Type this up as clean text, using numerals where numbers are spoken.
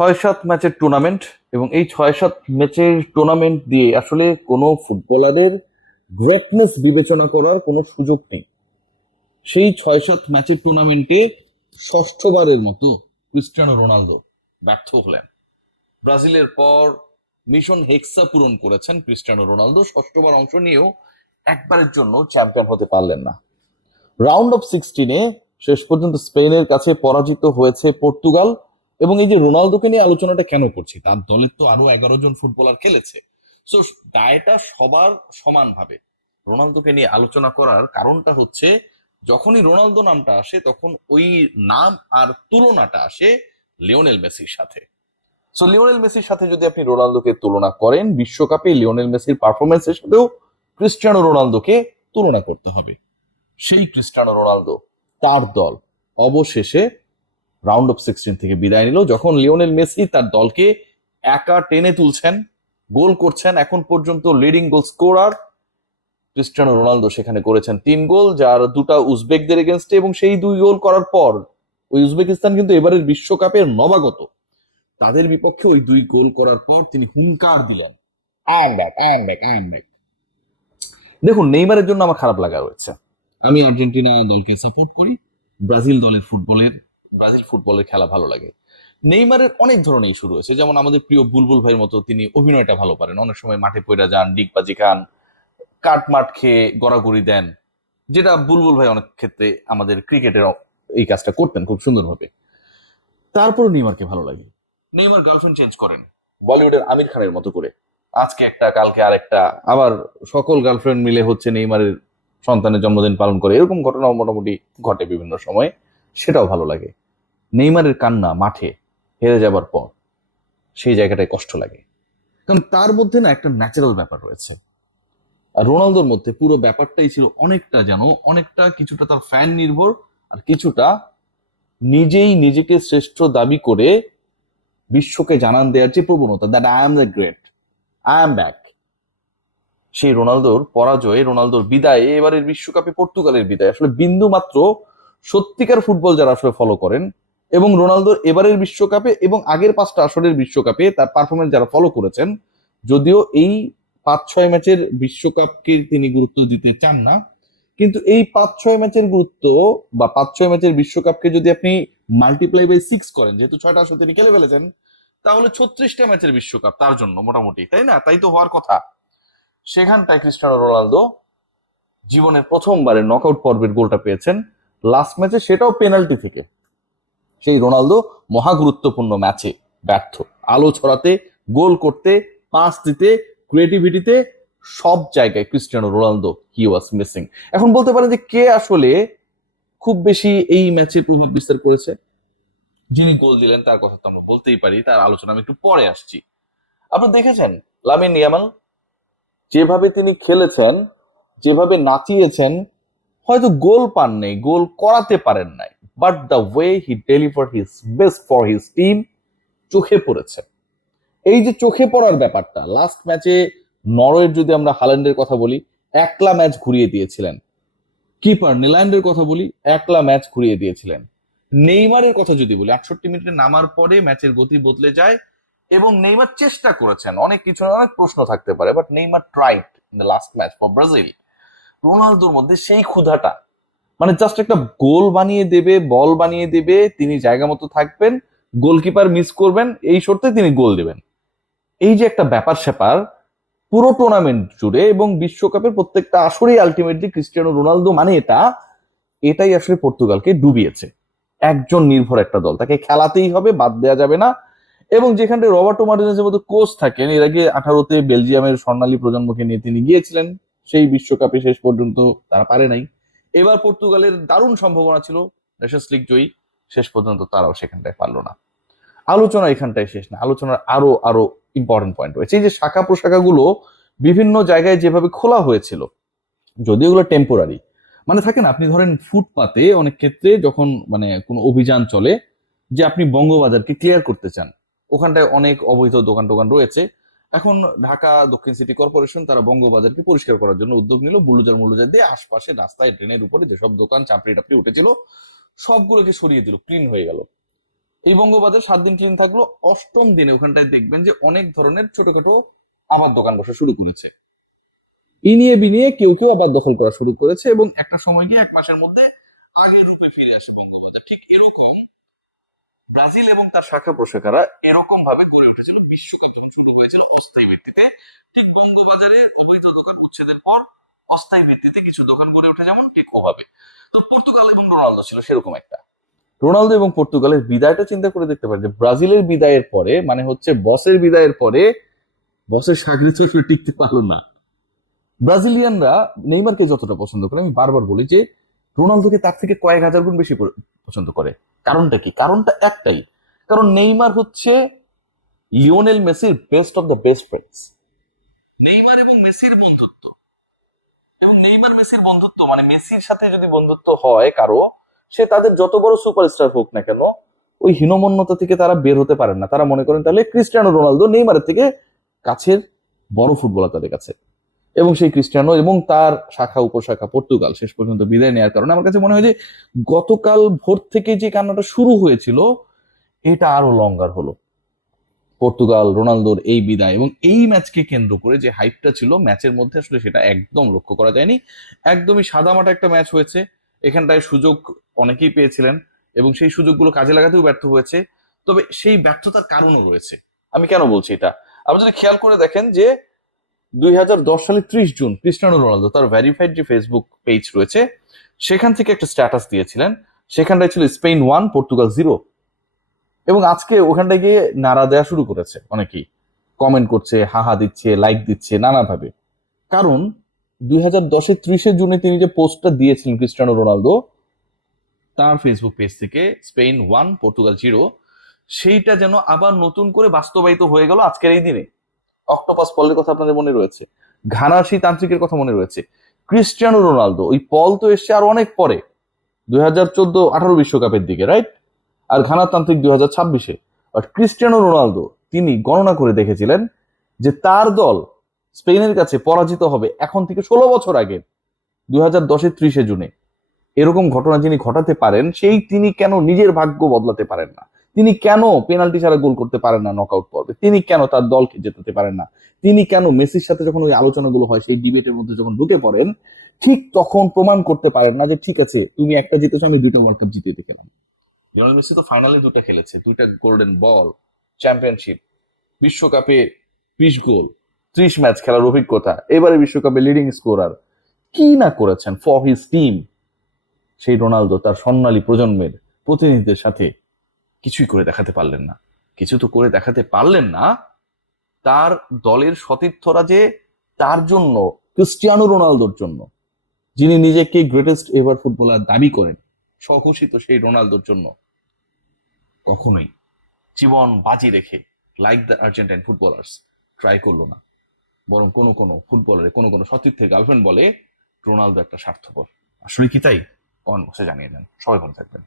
6-7 ম্যাচের টুর্নামেন্ট এবং এই 6-7 ম্যাচের টুর্নামেন্ট দিয়ে আসলে কোনো ফুটবলারের গ্রেটনেস বিবেচনা করার কোনো সুযোগ নেই। সেই 6-7 ম্যাচের টুর্নামেন্টে ষষ্ঠবারের মতো ক্রিস্টিয়ানো রোনালদো ব্যর্থ হলেন। ব্রাজিলের পর মিশন হেক্সা পূরণ করেছেন ক্রিস্টিয়ানো রোনালদো, ষষ্ঠবার অংশ নিয়েও একবারের জন্য চ্যাম্পিয়ন হতে পারলেন না। রাউন্ড অফ 16-এ শেষ পর্যন্ত স্পেনের কাছে পরাজিত হয়েছে পর্তুগাল। এবং এই যে রোনালদোকে নিয়ে আলোচনাটা কেন করছি, তার দলের তো আরো 11 জন ফুটবলার খেলেছে, সো দায়টা সবার সমানভাবে। রোনালদোকে নিয়ে আলোচনা করার কারণটা হচ্ছে, যখনই রোনালদো নামটা আসে তখন ওই নাম আর তুলনাটা আসে লিওনেল মেসির সাথে। সো লিওনেল মেসির সাথে যদি আপনি রোনালদোকে তুলনা করেন, বিশ্বকাপে লিওনেল মেসির পারফরমেন্সের সাথেও ক্রিস্টিয়ানো রোনালদোকে তুলনা করতে হবে। সেই ক্রিস্টিয়ানো রোনালদো, তার দল অবশেষে রাউন্ড অফ 16 থেকে বিদায় নিল, যখন লিওনেল মেসি তার দলকে একা টেনে তুলছেন, গোল করছেন। এখন পর্যন্ত leading goal scorer Cristiano Ronaldo সেখানে করেছেন 3 গোল, যার 2টা উজবেকদের এগেনস্টে, এবং সেই 2 গোল করার পর ওই উজবেকিস্তান কিন্তু এবারের বিশ্বকাপের নবাগত, তাদের বিপক্ষে ওই 2 গোল করার পর তিনি হুঙ্কার দিলেন, I am back, I am back, I am back. দেখুন, নেইমারের জন্য আমার খারাপ লাগা হয়েছে। আমি আর্জেন্টিনা দলকে সাপোর্ট করি, ব্রাজিল ফুটবলের খেলা ভালো লাগে। নেইমারের অনেক ধরনের ইস্যু রয়েছে, যেমন আমাদের প্রিয় বুলবুল ভাইয়ের মতো তিনি অভিনয়টা ভালো পারেন, অনেক সময় মাঠে পড়ে যান, ডিগবাজি খান, কাটমাট খেয়ে গড়াগড়ি দেন, যেটা বুলবুল ভাই অনেক ক্ষেত্রে আমাদের ক্রিকেটের এই কাজটা করতেন খুব সুন্দরভাবে। তারপর নেইমারকে ভালো লাগে। নেইমার গার্লফ্রেন্ড চেঞ্জ করেন বলিউডের আমির খানের মতো করে, আজকে একটা কালকে আরেকটা, আবার সকল গার্লফ্রেন্ড মিলে হচ্ছে নেইমারের সন্তানের জন্মদিন পালন করে, এরকম ঘটনাও মোটামুটি ঘটে বিভিন্ন সময়, সেটাও ভালো লাগে। নেইমারের কান্না মাঠে হেরে যাবার পর সেই জায়গাটায় কষ্ট লাগে, কারণ তার মধ্যে না একটা ন্যাচারাল ব্যাপার রয়েছে। আর রোনালদোর মধ্যে পুরো ব্যাপারটাই ছিল অনেকটা কিছুটা তার ফ্যান নির্ভর, আর কিছুটা নিজেই নিজেকে শ্রেষ্ঠ দাবি করে বিশ্বকে জানান দেওয়ার যে প্রবণতা, that I am the great, I am back. সেই রোনালদোর পরাজয়ে, রোনালদোর বিদায়ে, এবারের বিশ্বকাপে পর্তুগালের বিদায় আসলে বিন্দু মাত্র সত্যিকার ফুটবল যারা আসলে ফলো করেন, এবং রোনালদোর এবারের বিশ্বকাপে এবং আগের 5টা আসরের বিশ্বকাপে তার পারফরমেন্স যারা ফলো করেছেন, যদিও এই 5-6 ম্যাচের বিশ্বকাপকে তিনি গুরুত্ব দিতে চান না, কিন্তু এই 5-6 ম্যাচের গুরুত্ব বা 5-6 ম্যাচের বিশ্বকাপকে যদি আপনি মাল্টিপ্লাই বাই 6 করেন, যেহেতু 6টা আসর তিনি খেলে ফেলেছেন, তাহলে 36টা ম্যাচের বিশ্বকাপ তার জন্য মোটামুটি, তাই না? তাই তো হওয়ার কথা। সেখানটায় ক্রিস্টিয়ানো রোনালদো জীবনের প্রথমবারের নকআউট পর্বের গোলটা পেয়েছেন লাস্ট ম্যাচে, সেটাও পেনাল্টি থেকে। সেই রোনালদো মহা গুরুত্বপূর্ণ ম্যাচে ব্যর্থ, আলো ছড়াতে, গোল করতে, পাস দিতে, ক্রিয়েটিভিটিতে, সব জায়গায় Cristiano Ronaldo he was missing. এখন বলতে পারেন যে কে আসলে খুব বেশি এই ম্যাচে প্রভাব বিস্তার করেছে? যিনি গোল দিলেন তার কথা তো আমরা বলতেই পারি, তার আলোচনা আমি একটু পরে আসছি। আপনারা দেখেছেন লামিন ইয়ামাল যেভাবে তিনি খেলেছেন, যেভাবে নাচিয়েছেন, হয়তো গোল পান নেই, গোল করাতে পারেন নাই, but the way he deliver his best for his team চোখে পড়েছে। এই যে চোখে পড়ার ব্যাপারটা, লাস্ট ম্যাচে নরওয়ের যদি আমরা হাল্যান্ডের কথা বলি, একলা ম্যাচ ঘুরিয়ে দিয়েছিলেন। কিপার নেদারল্যান্ডের কথা বলি, একলা ম্যাচ ঘুরিয়ে দিয়েছিলেন। নেইমারের কথা যদি বলি, 68 মিনিটে নামার পরে ম্যাচের গতি বদলে যায়, এবং নেইমার চেষ্টা করেছেন, অনেক কিছু অনেক প্রশ্ন থাকতে পারে, but Neymar tried in the last match for Brazil. রোনালদোর মধ্যে সেই ক্ষুধাটা, মানে জাস্ট একটা গোল বানিয়ে দেবে, বল বানিয়ে দেবে, তিনি জায়গা মতো থাকবেন, গোলকিপার মিস করবেন, এই শর্তে তিনি গোল দেবেন। এই যে একটা ব্যাপার স্যাপার পুরো টুর্নামেন্ট জুড়ে এবং বিশ্বকাপের প্রত্যেকটা আসরেই আলটিমেটলি ক্রিস্টিয়ানো রোনালদো মানে এটাই আসলে পর্তুগালকে ডুবিয়েছে। একজন নির্ভর একটা দল, তাকে খেলাতেই হবে, বাদ দেওয়া যাবে না। এবং যেখানে রবার্টো মার্টিনেজের মতো কোচ থাকেন, এর আগে 18তে বেলজিয়ামের স্বর্ণালী প্রজন্মকে নিয়ে তিনি গিয়েছিলেন, সেই বিশ্বকাপে শেষ পর্যন্ত তারা পারে নাই। এবার পর্তুগালের দারুণ সম্ভাবনা ছিল নেশনস লিগ জয়ী, শেষ পর্যন্ত তারাও সেখানটায় পারলো না। আলোচনা এখানটায় শেষ না, আলোচনার আরো আরো ইম্পর্টেন্ট পয়েন্ট রয়েছে। এই যে শাখা প্রশাখাগুলো বিভিন্ন জায়গায় যেভাবে খোলা হয়েছিল, যদিও এগুলো টেম্পোরারি, মানে থাকে না, আপনি ধরেন ফুটপাতে অনেক ক্ষেত্রে যখন মানে কোনো অভিযান চলে, যে আপনি বঙ্গবাজারকে ক্লিয়ার করতে চান, ওখানটায় অনেক অবৈধ দোকান টোকান রয়েছে। এখন ঢাকা দক্ষিণ সিটি কর্পোরেশন তারা বঙ্গবাজারকে পরিষ্কার করার জন্য উদ্যোগ নিল, বুলডোজার দিয়ে আশপাশে রাস্তায়, ট্রেনের উপরে যেসব দোকান চাপড়ি টাপড়ি উঠেছিল সবগুলোকে সরিয়ে দিল, ক্লিন হয়ে গেল। এই বঙ্গবাজার 7 দিন ক্লিন থাকলো, 8ম দিনে ওখানটায় দেখবেন যে অনেক ধরনের ছোটখাটো আবার দোকান বসা শুরু করেছে। ইনিয়ে বিনিয়ে কেউ কেউ আবার দখল করা শুরু করেছে এবং একটা সময় গিয়ে 1 মাসের মধ্যে আগের রূপে ফিরে আসে বঙ্গবাজার। ঠিক এরকম ব্রাজিল এবং তার শাখা প্রশাখারা এরকম ভাবে গড়ে উঠেছিল। বিশ্বকাপ যখন শুরু হয়েছিল অস্থায়ী ভিত্তিতে, ঠিক বঙ্গবাজারের অবৈধ দোকান উচ্ছেদের পর অস্থায়ী ভিত্তিতে কিছু দোকান গড়ে উঠে যেমন, ঠিক ওভাবে তো পর্তুগাল এবং রোনালদো ছিল সেরকম একটা। রোনালদো এবং পর্তুগালের বিদায়টা চিন্তা করে দেখতে পারেন যে ব্রাজিলের বিদায়ের পরে, মানে হচ্ছে বসের বিদায়ের পরে, বসের চাকরি তো আসলে টিকতে পারলো না। ব্রাজিলিয়ানরা নেইমারকে যতটা পছন্দ করে, আমি বারবার বলি যে রোনালদোকে তার থেকে কয়েক হাজার গুণ বেশি পছন্দ করে। কারণটা কি? কারণটা একটাই, কারণ নেইমার হচ্ছে লিওনেল মেসির best of the best friends. Neymar এবং মেসির বন্ধুত্ব, এবং নেইমার মেসির বন্ধুত্ব মানে মেসির সাথে যদি বন্ধুত্ব হয় কারো, সে তাদের যত বড় সুপারস্টার হোক না কেন, ওই হীনমন্যতা থেকে তারা বের হতে পারেন না। তারা মনে করেন তাহলে ক্রিস্টিয়ানো রোনালদো নেইমারের থেকে কাছের বড় ফুটবলার তাদের কাছে। এবং সেই ক্রিস্টিয়ানো এবং তার শাখা উপশাখা পর্তুগাল শেষ পর্যন্ত বিদায় নেওয়ার কারণে আমার কাছে মনে হয় যে গতকাল ভোর থেকে যে কান্নাটা শুরু হয়েছিল এটা আরো লঙ্গার হলো। পর্তুগাল রোনালদোর এই বিদায় এবং এই ম্যাচকে কেন্দ্র করে যে হাইপটা ছিল ম্যাচের মধ্যে, আসলে সেটা একদম লক্ষ্য করা যায়নি। একদমই সাদামাটা একটা ম্যাচ হয়েছে। এখানটায় সুযোগ অনেকেই পেয়েছিলেন এবং সেই সুযোগগুলো কাজে লাগাতেও ব্যর্থ হয়েছে। তবে সেই ব্যর্থতার কারণও রয়েছে। আমি কেন বলছি এটা, আপনি যদি খেয়াল করে দেখেন যে 2010 সালে 30 জুন ক্রিস্টিয়ানো রোনালদো তার ভেরিফাইড যে ফেসবুক পেজ রয়েছে সেখান থেকে একটা স্ট্যাটাস দিয়েছিলেন। সেখানটায় ছিল স্পেন 1 পর্তুগাল 0। এবং আজকে ওখানটায় গিয়ে নাড়া দেওয়া শুরু করেছে, অনেকেই কমেন্ট করছে, হাহা দিচ্ছে, লাইক দিচ্ছে নানাভাবে। কারণ 2010-এর 30 জুনে তিনি যে পোস্টটা দিয়েছিলেন ক্রিস্টিয়ানো রোনালদো তার ফেসবুক পেজ থেকে, স্পেন 1 পর্তুগাল 0, সেইটা যেন আবার নতুন করে বাস্তবায়িত হয়ে গেল আজকের এই দিনে। অক্টোপাস পলের কথা আপনাদের মনে রয়েছে, ঘানাসি তান্ত্রিকের কথা মনে রয়েছে। ক্রিস্টিয়ানো রোনালদো ওই পল তো এসছে আর অনেক পরে, 2014-18 বিশ্বকাপের দিকে, রাইট? আর ঘানা তান্ত্রিক 2026-এ। বাট ক্রিস্টিয়ানো রোনালদো তিনি গণনা করে দেখেছিলেন যে তার দল স্পেনের কাছে পরাজিত হবে এখন থেকে 16 বছর আগে, 2010-এর 30 জুনে। এরকম ঘটনা যিনি ঘটাতে পারেন, সেই তিনি কেন নিজের ভাগ্য বদলাতে পারেন না? তিনি কেন পেনাল্টি ছাড়া গোল করতে পারেন না নকআউট পর্বে? তিনি কেন তার দলকে জেতাতে পারেন না? তিনি কেন মেসির সাথে যখন ওই আলোচনাগুলো হয়, সেই ডিবেটের মধ্যে যখন ঢুকে পড়েন, ঠিক তখন প্রমাণ করতে পারেন না যে ঠিক আছে তুমি একটা জিতেছো, আমি 2টা ওয়ার্ল্ড কাপ জিতে দেখলাম। লিওনেল মেসি তো ফাইনালে 2টা খেলেছে, 2টা গোল্ডেন বল, চ্যাম্পিয়নশিপ, বিশ্বকাপে 20 গোল, 30 ম্যাচ খেলার অভিজ্ঞতা, এবারে বিশ্বকাপে লিডিং স্কোরার, কি না করেছেন ফর হিজ টিম। সেই রোনালদো তার স্বর্ণালী প্রজন্মের প্রতিনিধিদের সাথে কিছুই করে দেখাতে পারলেন না। কিছু তো করে দেখাতে পারলেন না, তার দলের সতীর্থরা যে তার জন্য, ক্রিস্টিয়ানো রোনালদোর জন্য, যিনি নিজেকে গ্রেটেস্ট এভার ফুটবলার দাবি করেন, স্বঘোষিত সেই রোনালদোর জন্য কখনোই জীবন বাজি রেখে like the Argentine footballers try করলো না। বরং কোনো কোনো ফুটবলারে কোনো কোনো সতীর্থের গার্লফ্রেন্ড বলে রোনালদো একটা স্বার্থপর। আসলে কি তাই? কমেন্ট বক্সে জানিয়ে দেন। সবাই ভালো থাকবেন।